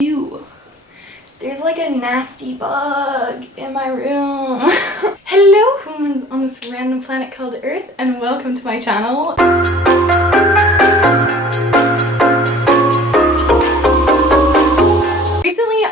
Ew. There's like a nasty bug in my room. Hello humans on this random planet called Earth, and welcome to my channel.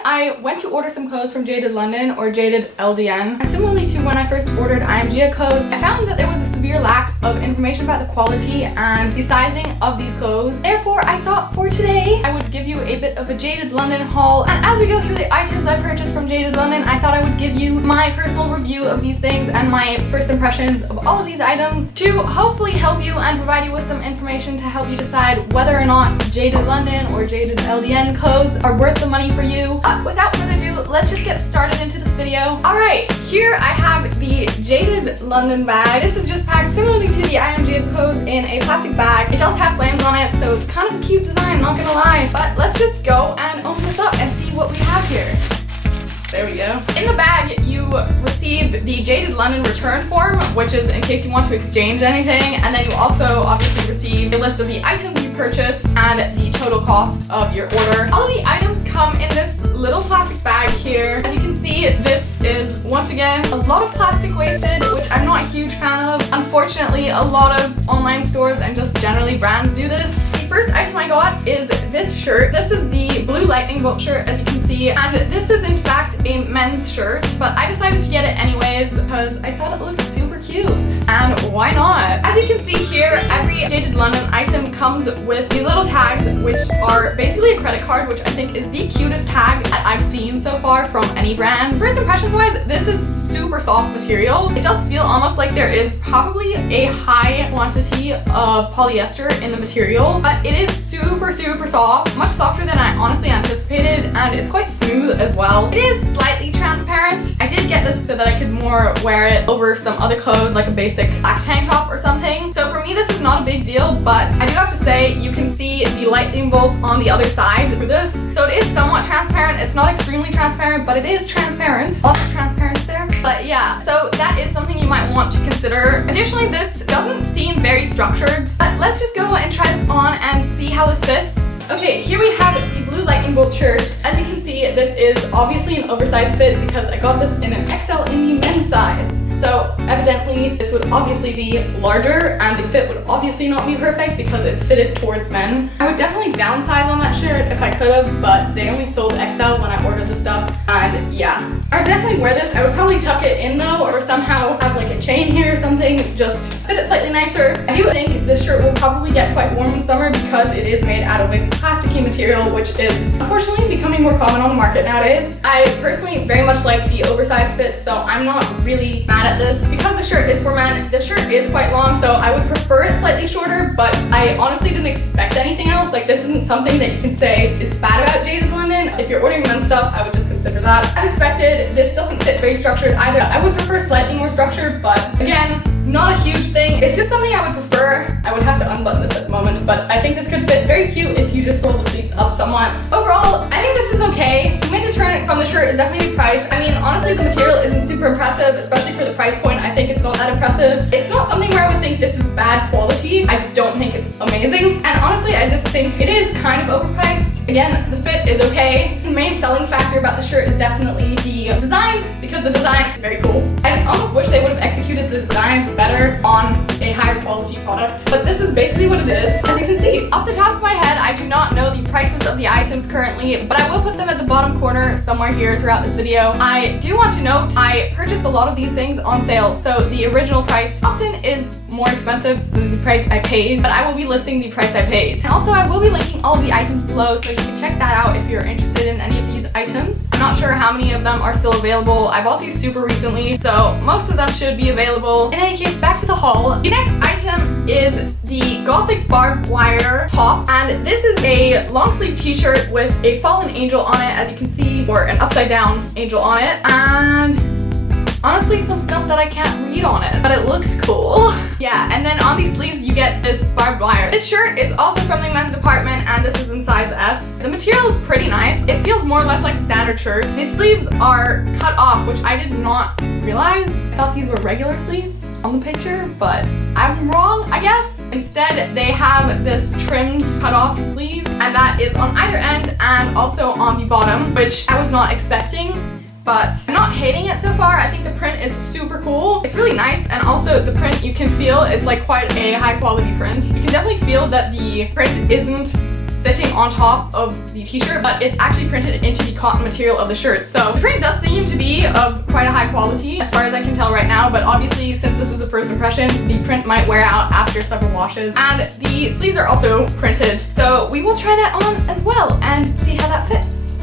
I went to order some clothes from Jaded London or Jadedldn, and similarly to when I first ordered IMG clothes, I found that there was a severe lack of information about the quality and the sizing of these clothes. Therefore, I thought for today I would give you a bit of a Jaded London haul, and as we go through the items I purchased from Jaded London, I thought I would give you my personal review of these things and my first impressions of all of these items to hopefully help you and provide you with some information to help you decide whether or not Jaded London or Jadedldn clothes are worth the money for you. Without further ado, let's just get started into this video. Alright, here I have the Jaded London bag. This is just packed similarly to the IMG clothes in a plastic bag. It does have flames on it, so it's kind of a cute design, not gonna lie. But let's just go and open this up and see what we have here. There we go. In the bag, you received the Jaded London return form, which is in case you want to exchange anything, and then you also obviously received a list of the items you purchased and the total cost of your order. All of the items come in this little plastic bag here. As you can see, this is once again a lot of plastic wasted, which I'm not a huge fan of. Unfortunately, a lot of online stores and just generally brands do this. The first item I got is this shirt. This is the blue lightning bolt shirt, as you can see, and this is in fact a men's shirt, but I decided to get it anyways because I thought it looked super cute, and why not? As you can see here, every Jaded London item comes with these little tags, which are basically a credit card, which I think is the cutest tag that I've seen so far from any brand. First impressions wise, this is super soft material. It does feel almost like there is probably a high quantity of polyester in the material, but it is super soft, much softer than I honestly anticipated, and it's quite smooth as well. It is slightly transparent. I did get this so that I could more wear it over some other clothes, like a basic black tank top or something. So for me, this is not a big deal, but I do have to say you can see the lightning bolts on the other side for this. So it is somewhat transparent. It's not extremely transparent, but it is transparent. Lots of transparency there. But yeah, so that is something you might want to consider. Additionally, this doesn't seem very structured, but let's just go and try this on and see how this fits. Okay, here we have the blue lightning bolt shirt. As you can see, this is obviously an oversized fit because I got this in an XL in the men's size. So evidently this would obviously be larger, and the fit would obviously not be perfect because it's fitted towards men. I would definitely downsize on that shirt if I could have, but they only sold XL when I ordered the stuff, and yeah. I would definitely wear this. I would probably tuck it in though, or somehow have like a chain here or something, just fit it slightly nicer. I do think this shirt will probably get quite warm in summer because it is made out of a plasticky material, which is unfortunately becoming more common on the market nowadays. I personally very much like the oversized fit, so I'm not really mad at this. Because the shirt is for men, the shirt is quite long, so I would prefer it slightly shorter, but I honestly didn't expect anything else. Like, this isn't something that you can say is bad about Jaded London. If you're ordering men's stuff, I would just consider that. As expected, this doesn't fit very structured either. I would prefer slightly more structured, but again, not a huge thing. It's just something I would prefer. I would have to unbutton this at the moment, but I think this could fit very cute if you just roll the sleeves up somewhat. Overall, I think this is okay. The main deterrent from the shirt is definitely the price. I mean, honestly, the material isn't super impressive, especially for the price point. I think it's not that impressive. It's not something where I would think this is bad quality. I just don't think it's amazing. And honestly, I just think it is kind of overpriced. Again, the fit is okay. The main selling factor about the shirt is definitely the design, because the design is very cool. I just almost wish they would have executed the designs better on a higher quality product, but this is basically what it is. As you can see, off the top of my head, I do not know the prices of the items currently, but I will put them at the bottom corner somewhere here throughout this video. I do want to note I purchased a lot of these things on sale, so the original price often is more expensive than the price I paid, but I will be listing the price I paid. And also I will be linking all of the items below, so you can check that out if you're interested in any of these items. I'm not sure how many of them are still available. I bought these super recently, so most of them should be available. In any case, back to the haul. The next item is the Gothic barbed wire top, and this is a long sleeve t-shirt with a fallen angel on it, as you can see, or an upside down angel on it, and honestly some stuff that I can't read on it, but it looks cool. Yeah, and then on these sleeves you get this barbed wire. This shirt is also from the men's department, and this is in size S. The material is pretty nice. It feels more or less like a standard shirt. These sleeves are cut off, which I did not realize. I thought these were regular sleeves on the picture, but I'm wrong, I guess. Instead, they have this trimmed cut off sleeve and that is on either end and also on the bottom, which I was not expecting. But I'm not hating it so far. I think the print is super cool. It's really nice, and also the print, you can feel it's like quite a high quality print. You can definitely feel that the print isn't sitting on top of the t-shirt, but it's actually printed into the cotton material of the shirt. So the print does seem to be of quite a high quality as far as I can tell right now, but obviously since this is a first impressions, the print might wear out after several washes. And the sleeves are also printed, so we will try that on as well and see how that fits.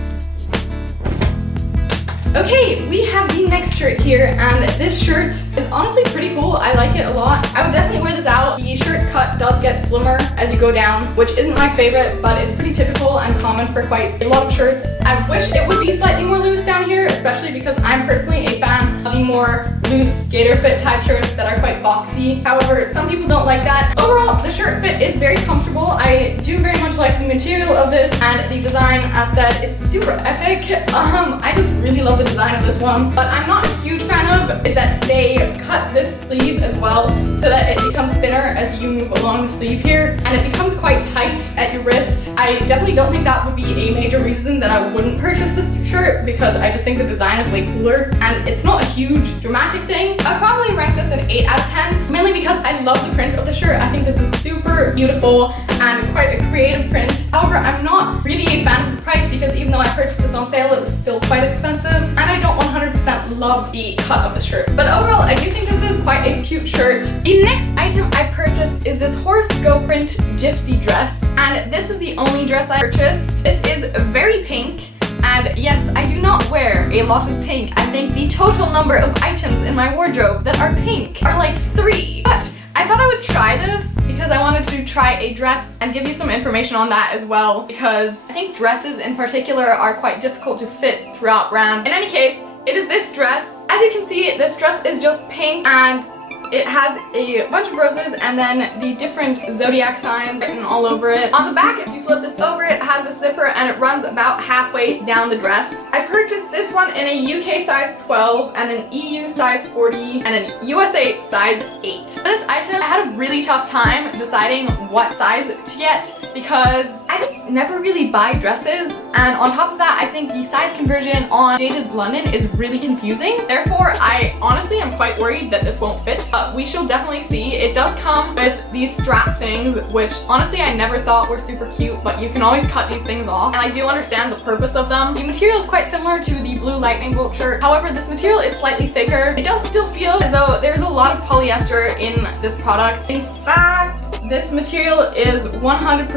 Okay, we have the next shirt here, and this shirt is honestly pretty cool. I like it a lot. I would definitely wear this out. The shirt cut does get slimmer as you go down, which isn't my favorite, but it's pretty typical and common for quite a lot of shirts. I wish it would be slightly more loose down here, especially because I'm personally a fan of the more loose skater fit type shirts that are quite boxy. However, some people don't like that. Overall, the shirt fit is very comfortable. I do very much like the material of this, and the design, as said, is super epic. I just really love the design of this one, but I'm not a huge fan of is that they cut this sleeve as well so that it becomes thinner as you move along the sleeve here, and it becomes quite tight at your wrist. I definitely don't think that would be a major reason that I wouldn't purchase this shirt, because I just think the design is way cooler, and it's not a huge dramatic thing. I'd probably rank this an 8 out of 10, mainly because I love the print of the shirt. I think this is super beautiful and quite a creative print. However, I'm not really a fan of the price, because even though I purchased this on sale, it was still quite expensive, and I don't 100% love the cut of the shirt. But overall, I do think this is quite a cute shirt. The next item I purchased is this horoscope print gypsy dress, and this is the only dress I purchased. This is very pink, and yes, I do not wear a lot of pink. I think the total number of items in my wardrobe that are pink are like 3. But I thought I would try this because I wanted to try a dress and give you some information on that as well, because I think dresses in particular are quite difficult to fit throughout brands. In any case, it is this dress. As you can see, this dress is just pink, and it has a bunch of roses and then the different zodiac signs written all over it. On the back, if you flip this over, it has a zipper and it runs about halfway down the dress. I purchased this one in a UK size 12 and an EU size 40 and an USA size 8. For this item, I had a really tough time deciding what size to get because I just never really buy dresses, and on top of that, I think the size conversion on Jaded London is really confusing. Therefore, I honestly am quite worried that this won't fit. We shall definitely see. It does come with these strap things, which honestly I never thought were super cute, but you can always cut these things off, and I do understand the purpose of them. The material is quite similar to the blue lightning bolt shirt. However, this material is slightly thicker. It does still feel as though there's a lot of polyester in this product. In fact, this material is 100%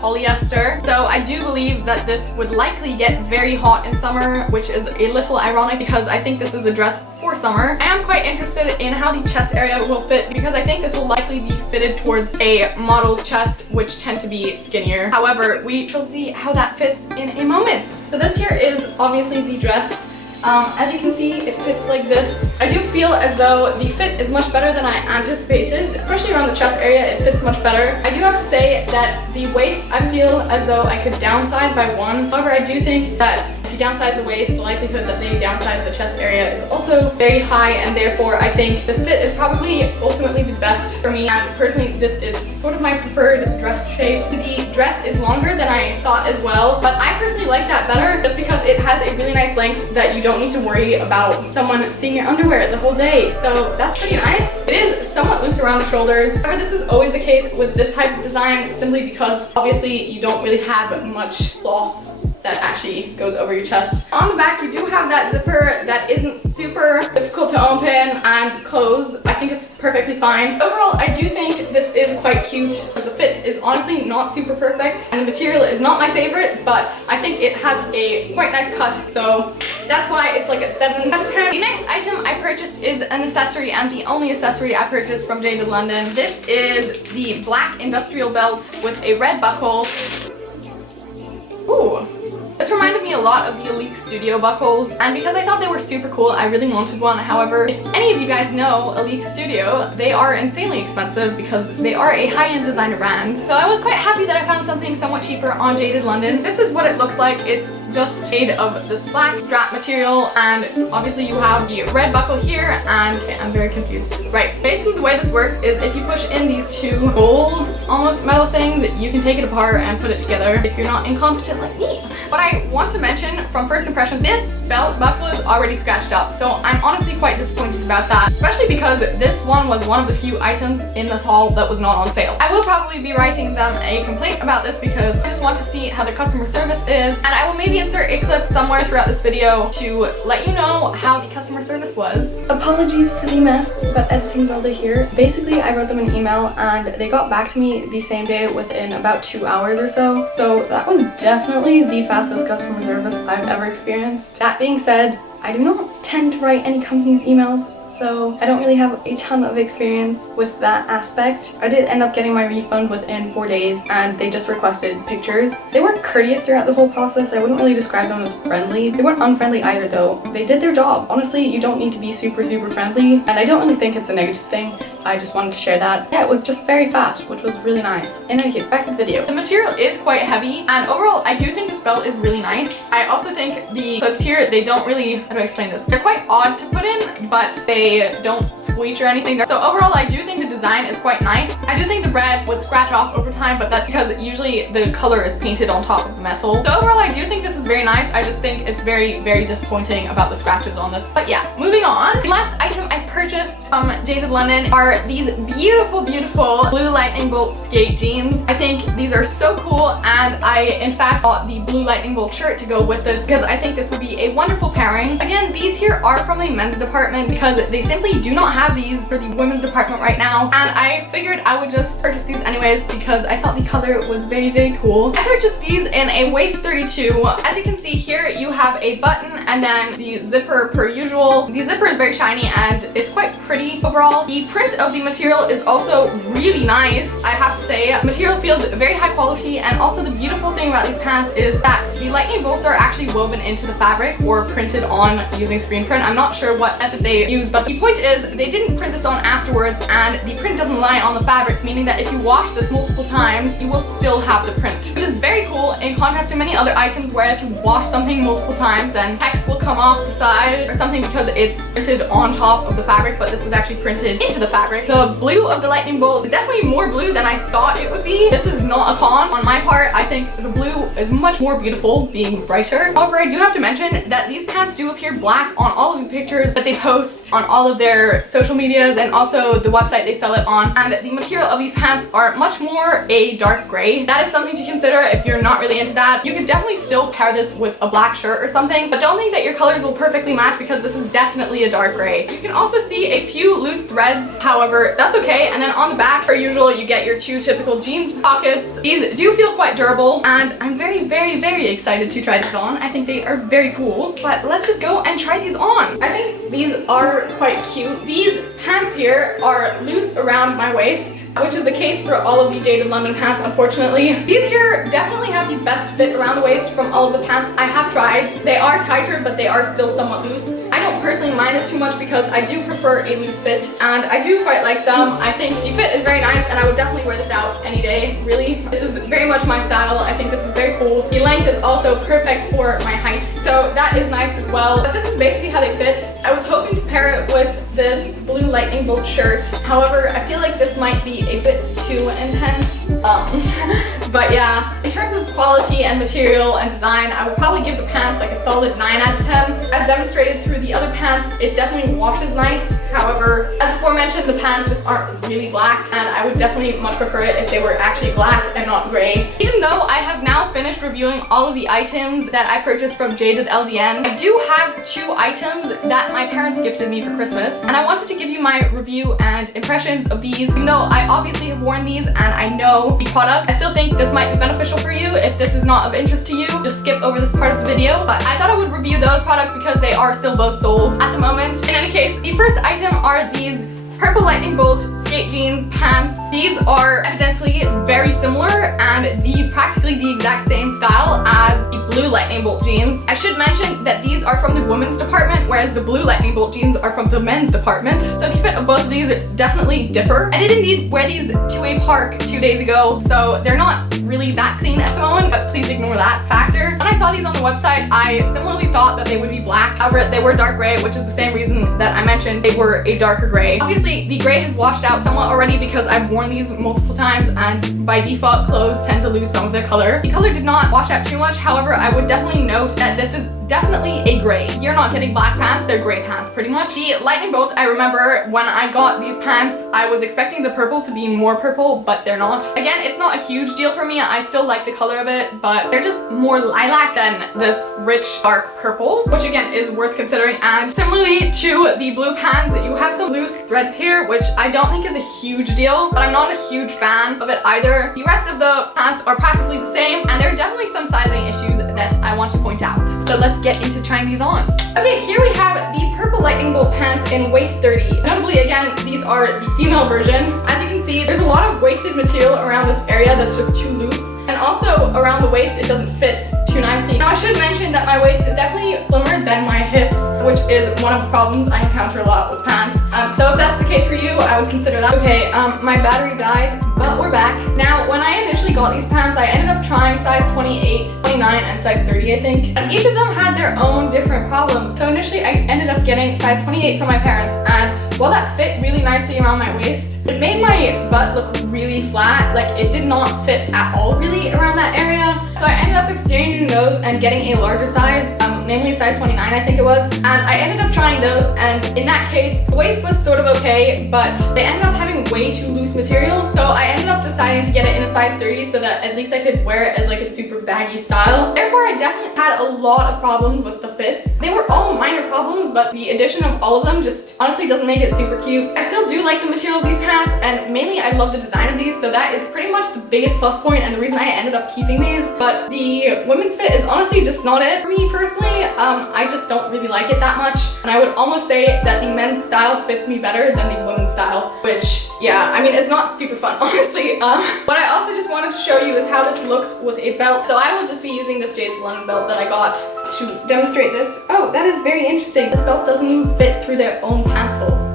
polyester, so I do believe that this would likely get very hot in summer, which is a little ironic because I think this is a dress for summer. I am quite interested in how the chest area will fit because I think this will likely be fitted towards a model's chest, which tend to be skinnier. However, we shall see how that fits in a moment. So this here is obviously the dress. As you can see, it fits like this. I do feel as though the fit is much better than I anticipated, especially around the chest area. It fits much better. I do have to say that the waist, I feel as though I could downsize by 1. However, I do think that if you downsize the waist, the likelihood that they downsize the chest area is also very high, and therefore I think this fit is probably ultimately the best for me, and personally this is sort of my preferred dress shape. The dress is longer than I thought as well, but I personally like that better just because it has a really nice length that you don't need to worry about someone seeing your underwear the whole day, so that's pretty nice. It is somewhat loose around the shoulders. However, this is always the case with this type of design simply because obviously you don't really have much cloth that actually goes over your chest. On the back, you do have that zipper that isn't super difficult to open and close. I think it's perfectly fine. Overall, I do think this is quite cute. The fit is honestly not super perfect, and the material is not my favorite, but I think it has a quite nice cut, so that's why it's like a 7 out of 10. The next item I purchased is an accessory, and the only accessory I purchased from Jaded London. This is the black industrial belt with a red buckle. Ooh. This This reminded me a lot of the Elite Studio buckles, and because I thought they were super cool, I really wanted one. However, if any of you guys know Elite Studio, they are insanely expensive because they are a high-end designer brand. So I was quite happy that I found something somewhat cheaper on Jaded London. This is what it looks like. It's just made of this black strap material, and obviously you have the red buckle here, and okay, I'm very confused. Right, basically the way this works is if you push in these two gold, almost metal things, you can take it apart and put it together if you're not incompetent like me. But I want to mention from first impressions, this belt buckle is already scratched up, so I'm honestly quite disappointed about that, especially because this one was one of the few items in this haul that was not on sale. I will probably be writing them a complaint about this because I just want to see how their customer service is, and I will maybe insert a clip somewhere throughout this video to let you know how the customer service was. Apologies for the mess, but editing Zelda here. Basically, I wrote them an email and they got back to me the same day within about 2 hours or so. So that was definitely the fastest customer service I've ever experienced. That being said, I do not tend to write any company's emails, so I don't really have a ton of experience with that aspect. I did end up getting my refund within 4 days, and they just requested pictures. They were courteous throughout the whole process. I wouldn't really describe them as friendly. They weren't unfriendly either though. They did their job. Honestly, you don't need to be super friendly, and I don't really think it's a negative thing. I just wanted to share that. Yeah, it was just very fast, which was really nice. In any case, back to the video. The material is quite heavy, and overall, I do think this belt is really nice. I also think the clips here, they don't really, how do I explain this? They're quite odd to put in, but they don't squeech or anything. So overall, I do think the design is quite nice. I do think the red would scratch off over time, but that's because usually the color is painted on top of the metal. So overall, I do think this is very nice. I just think it's very disappointing about the scratches on this. But yeah, moving on. The last item I purchased from Jaded London are these beautiful blue lightning bolt skate jeans. I think these are so cool, and I in fact bought the blue lightning bolt shirt to go with this because I think this would be a wonderful pairing. Again, these here are from the men's department because they simply do not have these for the women's department right now, and I figured I would just purchase these anyways because I thought the color was very cool. I purchased these in a waist 32. As you can see here, you have a button and then the zipper per usual. The zipper is very shiny and it's quite pretty overall. The print of the material is also really nice, I have to say. The material feels very high quality, and also the beautiful thing about these pants is that the lightning bolts are actually woven into the fabric or printed on using screen print. I'm not sure what method they use, but the point is they didn't print this on afterwards, and the print doesn't lie on the fabric, meaning that if you wash this multiple times, you will still have the print, which is very cool in contrast to many other items where if you wash something multiple times, then text will come off the side or something because it's printed on top of the fabric, but this is actually printed into the fabric. The blue of the lightning bolt is definitely more blue than I thought it would be. This is not a con on my part. I think the blue is much more beautiful, being brighter. However, I do have to mention that these pants do appear black on all of the pictures that they post on all of their social medias and also the website they sell it on. And the material of these pants are much more a dark gray. That is something to consider if you're not really into that. You could definitely still pair this with a black shirt or something, but don't think that your colors will perfectly match because this is definitely a dark gray. You can also see a few loose threads, however, that's okay. And then on the back, per usual, you get your two typical jeans pockets. These do feel quite durable, and I'm very excited to try these on. I think they are very cool, but let's just go and try these on. I think these are quite cute. These pants here are loose around my waist, which is the case for all of the Jaded London pants, unfortunately. These here definitely have the best fit around the waist from all of the pants I have tried. They are tighter, but they are still somewhat loose. I don't personally mind this too much because I do prefer a loose fit, and I do quite like them. I think the fit is very nice, and I would definitely wear this out any day, really. This is very much my style. I think this is very cool. The length is also perfect for my height, so that is nice as well. But this is basically how they fit. I was hoping to pair it with this blue lightning bolt shirt. However, I feel like this might be a bit too intense. But yeah, in terms of quality and material and design, I would probably give the pants like a solid 9 out of 10. As demonstrated through the other pants, it definitely washes nice. However, as aforementioned, the pants just aren't really black, and I would definitely much prefer it if they were actually black and not gray. Even though I have now finished reviewing all of the items that I purchased from Jadedldn, I do have 2 items that my parents gifted me for Christmas, and I wanted to give you my review and impressions of these. Even though I obviously have worn these and I know the product, I still think this might be beneficial for you. If this is not of interest to you, just skip over this part of the video. But I thought I would review those products because they are still both sold at the moment. In any case, the first item are these purple lightning bolt skate jeans pants. These are evidently very similar and practically the exact same style as the blue lightning bolt jeans. I should mention that these are from the women's department, whereas the blue lightning bolt jeans are from the men's department. So the fit of both of these definitely differ. I did indeed wear these to a park 2 days ago, so they're not really that clean at the moment, but please ignore that factor. When I saw these on the website, I similarly thought that they would be black. However, they were dark gray, which is the same reason that I mentioned they were a darker gray. Obviously, the gray has washed out somewhat already because I've worn these multiple times, and by default, clothes tend to lose some of their color. The color did not wash out too much. However, I would definitely note that this is definitely a gray. You're not getting black pants, they're gray pants pretty much. The lightning bolts, I remember when I got these pants, I was expecting the purple to be more purple, but they're not. Again, it's not a huge deal for me. I still like the color of it, but they're just more lilac than this rich dark purple, which again is worth considering. And similarly to the blue pants, you have some loose threads here, which I don't think is a huge deal, but I'm not a huge fan of it either. The rest of the pants are practically the same, and there are definitely some sizing issues that I want to point out. So let's get into trying these on. Okay, here we have the purple lightning bolt pants in waist 30. Notably, again, these are the female version. As you can see, there's a lot of waisted material around this area that's just too loose, and also around the waist it doesn't fit too nicely. Now I should mention that my waist is definitely slimmer than my hips, which is one of the problems I encounter a lot with pants. So if that's the case for you, I would consider that. Okay, my battery died, but we're back. Now, when I initially got these pants, I ended up trying size 28, 29, and size 30, I think. And each of them had their own different problems. So initially, I ended up getting size 28 from my parents, and while that fit really nicely around my waist, it made my butt look really flat. Like, it did not fit at all really around that area. So I ended up exchanging those and getting a larger size, namely size 29, I think it was. And I ended up trying those, and in that case, the waist was sort of okay, but they ended up having way too loose material. So I ended up deciding to get it in a size 30 so that at least I could wear it as like a super baggy style. Therefore, I definitely had a lot of problems with the fit. They were all minor problems, but the addition of all of them just honestly doesn't make it super cute. I still do like the material of these pants, and mainly I love the design of these, so that is pretty much the biggest plus point and the reason I ended up keeping these. But the women's fit is honestly just not it for me personally. I just don't really like it that much, and I would almost say that the men's style fits me better than the women's style, which, yeah, I mean, it's not super fun, honestly. What I also just wanted to show you is how this looks with a belt. So I will just be using this Jaded London belt that I got to demonstrate this. Oh, that is very interesting. This belt doesn't even fit through their own pants holes.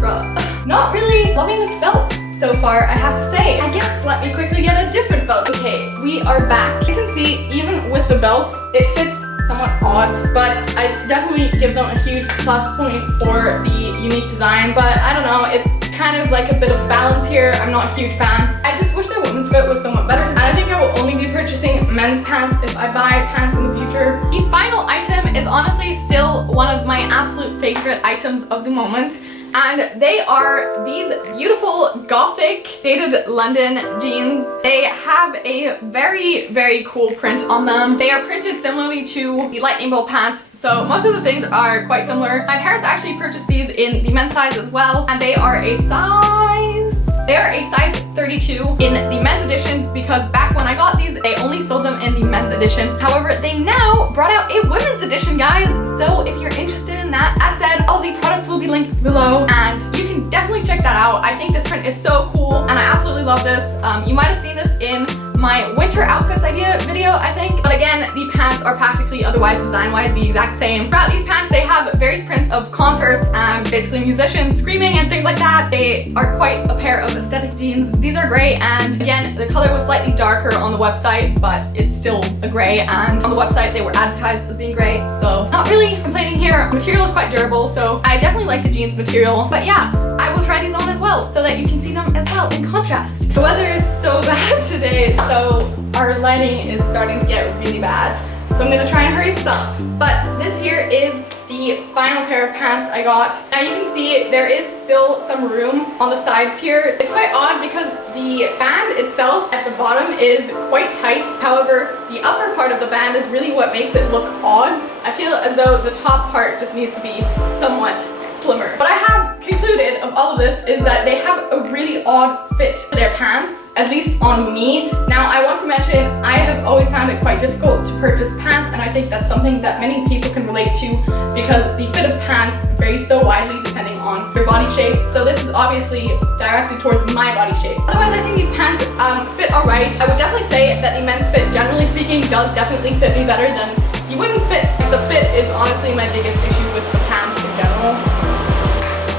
Bruh. Not really loving this belt so far, I have to say. I guess let me quickly get a different belt. Okay, we are back. You can see, even with the belt, it fits somewhat odd, but I definitely give them a huge plus point for the unique designs. But I don't know, it's kind of like a bit of balance here. I'm not a huge fan. I just wish their women's fit was somewhat better. And I think I will only be purchasing men's pants if I buy pants in the future. The final item is honestly still one of my absolute favorite items of the moment. And they are these beautiful Gothic Jaded London jeans. They have a very, very cool print on them. They are printed similarly to the lightning bolt pants, so most of the things are quite similar. My parents actually purchased these in the men's size as well, and they are a size 32 in the men's edition, because back when I got these, they only sold them in the men's edition. However, they now brought out a women's edition, guys. So if you're interested in that, as said, all the products will be linked below, and you can definitely check that out. I think this print is so cool, and I absolutely love this. You might have seen this in my winter outfits idea video, I think. But again, the pants are practically otherwise design-wise the exact same. Throughout these pants, they have various prints of concerts and basically musicians screaming and things like that. They are quite a pair of aesthetic jeans. These are gray, and again, the color was slightly darker on the website, but it's still a gray, and on the website they were advertised as being gray, so not really complaining here. The material is quite durable, so I definitely like the jeans material. But yeah, I will try these on as well so that you can see them as well in contrast. The weather is so bad today, so our lighting is starting to get really bad. So I'm gonna try and hurry this up. But this here is the final pair of pants I got. Now you can see there is still some room on the sides here. It's quite odd because the band itself at the bottom is quite tight. However, the upper part of the band is really what makes it look odd. I feel as though the top part just needs to be somewhat slimmer. What I have concluded of all of this is that they have a really odd fit to their pants, at least on me. Now I want to mention, I have always found it quite difficult to purchase pants, and I think that's something that many people can relate to. because the fit of pants varies so widely depending on your body shape. So this is obviously directed towards my body shape. Otherwise, I think these pants fit alright. I would definitely say that the men's fit, generally speaking, does definitely fit me better than the women's fit. The fit is honestly my biggest issue with the pants in general.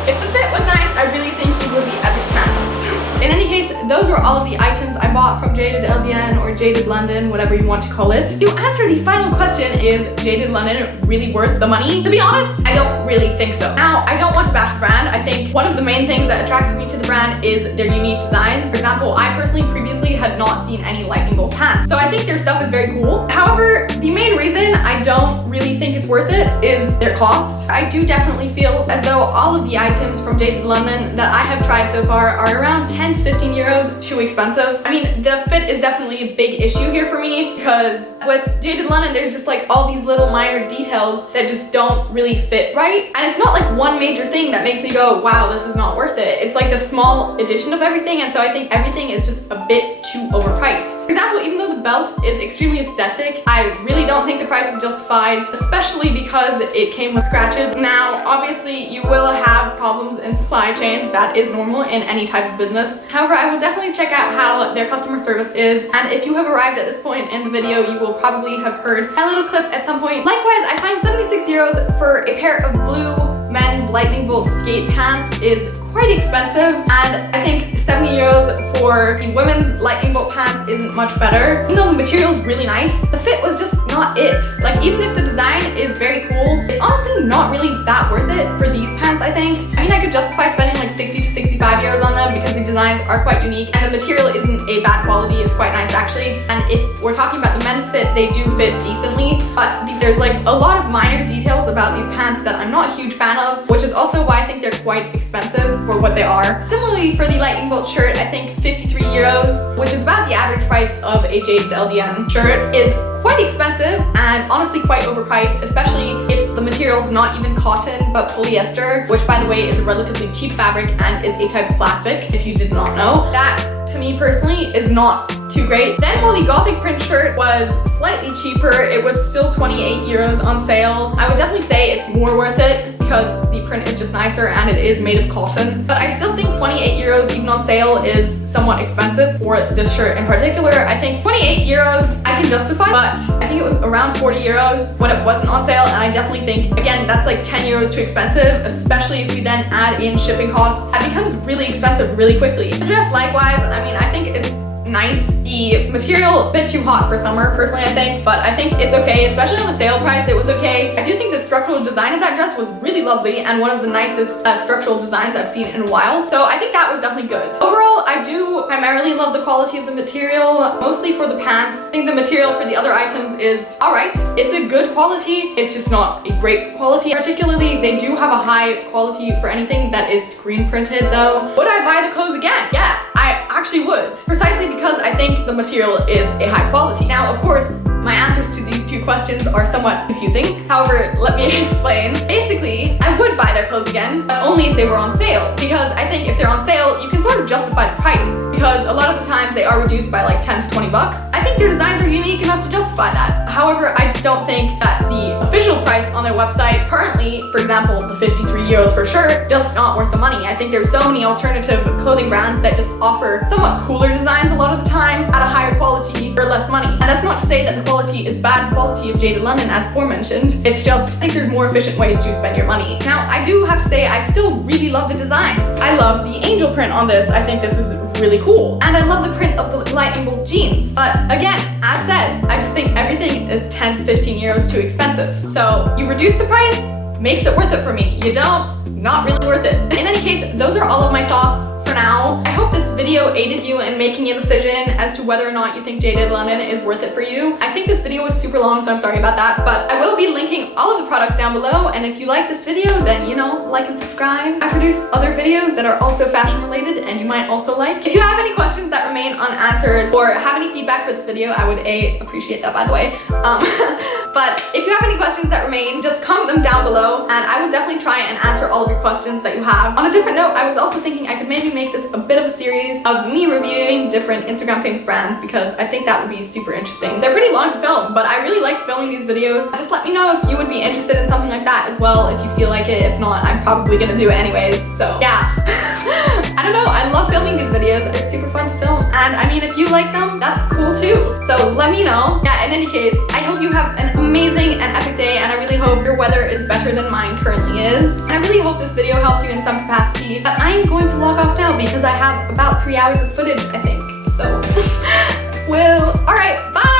If the fit was nice, I really think these would be epic pants. In any case, those were all of the items I bought from Jadedldn or Jaded London, whatever you want to call it. To answer the final question, is Jaded London really worth the money? To be honest, I don't really think so. Now, I don't want to bash the brand. I think one of the main things that attracted me to the brand is their unique designs. For example, I personally previously had not seen any lightning bolt pants, so I think their stuff is very cool. However, the main reason I don't really think it's worth it is their cost. I do definitely feel as though all of the items from Jaded London that I have tried so far are around 10 to 15 euros too expensive. I mean, the fit is definitely a big issue here for me because with Jaded London, there's just like all these little minor details that just don't really fit right. And it's not like one major thing that makes me go, wow, this is not worth it. It's like the small addition of everything, and so I think everything is just a bit too overpriced. For example, even though the belt is extremely aesthetic, I really don't think the price is justified, especially because it came with scratches. Now, obviously, you will have problems in supply chains. That is normal in any type of business. However, I will definitely check out how their customer service is, and if you have arrived at this point in the video, you will probably have heard a little clip at some point. Likewise, I find 76 euros for a pair of blue men's lightning bolt skate pants is quite expensive, and I think 70 euros for the women's lightning bolt pants isn't much better. Even though the material is really nice, the fit was just not it. Like, even if the design is very cool, it's honestly not really that worth it for these pants, I think. I mean, I could justify spending like 60 to 65 euros on them because the designs are quite unique and the material isn't a bad quality, it's quite nice actually. And if we're talking about the men's fit, they do fit decently, but there's like a lot of minor details about these pants that I'm not a huge fan of, which is also why I think they're quite expensive for what they are. Similarly, for the lightning bolt shirt, I think 53 euros, which is about the average price of a Jadedldn shirt, is quite expensive and honestly quite overpriced, especially if the material is not even cotton but polyester, which by the way is a relatively cheap fabric and is a type of plastic, if you did not know. That, to me personally, is not too great. Then while the Gothic print shirt was slightly cheaper, it was still 28 euros on sale. I would definitely say it's more worth it because the print is just nicer and it is made of cotton. But I still think 28 euros even on sale is somewhat expensive for this shirt in particular. I think 28 euros I can justify, but I think it was around 40 euros when it wasn't on sale, and I definitely think, again, that's like 10 euros too expensive, especially if you then add in shipping costs. That becomes really expensive really quickly. The dress likewise, I mean, I think it's nice. The material a bit too hot for summer personally, I think, but I think it's okay, especially on the sale price. It was okay. I do think the structural design of that dress was really lovely and one of the nicest structural designs I've seen in a while, so I think that was definitely good. Overall, I do primarily love the quality of the material, mostly for the pants. I think the material for the other items is alright. It's a good quality, it's just not a great quality. Particularly, they do have a high quality for anything that is screen printed though. Would I buy the clothes again? Yeah, I actually would. Precisely because I think the material is a high quality. Now, of course, my answers to these two questions are somewhat confusing. However, let me explain. Basically, I would buy their clothes again, but only if they were on sale. Because I think if they're on sale, you can sort of justify the price. Because a lot of the times they are reduced by like 10 to 20 bucks. I think their designs are unique enough to justify that. However, I just don't think that the official price on their website currently, for example, the 53 euros for shirt, just not worth the money. I think there's so many alternative clothing brands that just offer somewhat cooler designs a lot of the time at a higher quality for less money. And that's not to say that the quality is bad quality of Jaded London as aforementioned. It's just, I think there's more efficient ways to spend your money. Now, I do have to say, I still really love the designs. I love the angel print on this. I think this is really cool. And I love the print of the lightning bolt jeans. But again, as said, I just think everything is 10 to 15 euros too expensive. So you reduce the price, makes it worth it for me. You don't, not really worth it. In any case, those are all of my thoughts for now. I hope this video aided you in making a decision as to whether or not you think Jaded London is worth it for you. I think this video was super long, so I'm sorry about that, but I will be linking all of the products down below, and if you like this video, then, you know, like and subscribe. I produce other videos that are also fashion related and you might also like. If you have any questions that remain unanswered or have any feedback for this video, I would appreciate that, by the way. But if you have any questions that remain, just comment them down below and I will definitely try and answer all of your questions that you have. On a different note, I was also thinking I could maybe make this a bit of a series of me reviewing different Instagram famous brands because I think that would be super interesting. They're pretty long to film, but I really like filming these videos. Just let me know if you would be interested in something like that as well, if you feel like it. If not, I'm probably gonna do it anyways, so yeah. I don't know, I love filming these videos. They're super fun to film. And I mean, if you like them, that's cool too. So let me know. Yeah, in any case, I hope you have an amazing and epic day, and I really hope your weather is better than mine currently is. And I really hope this video helped you in some capacity. But I'm going to log off now because I have about 3 hours of footage, I think. So, well, all right, bye.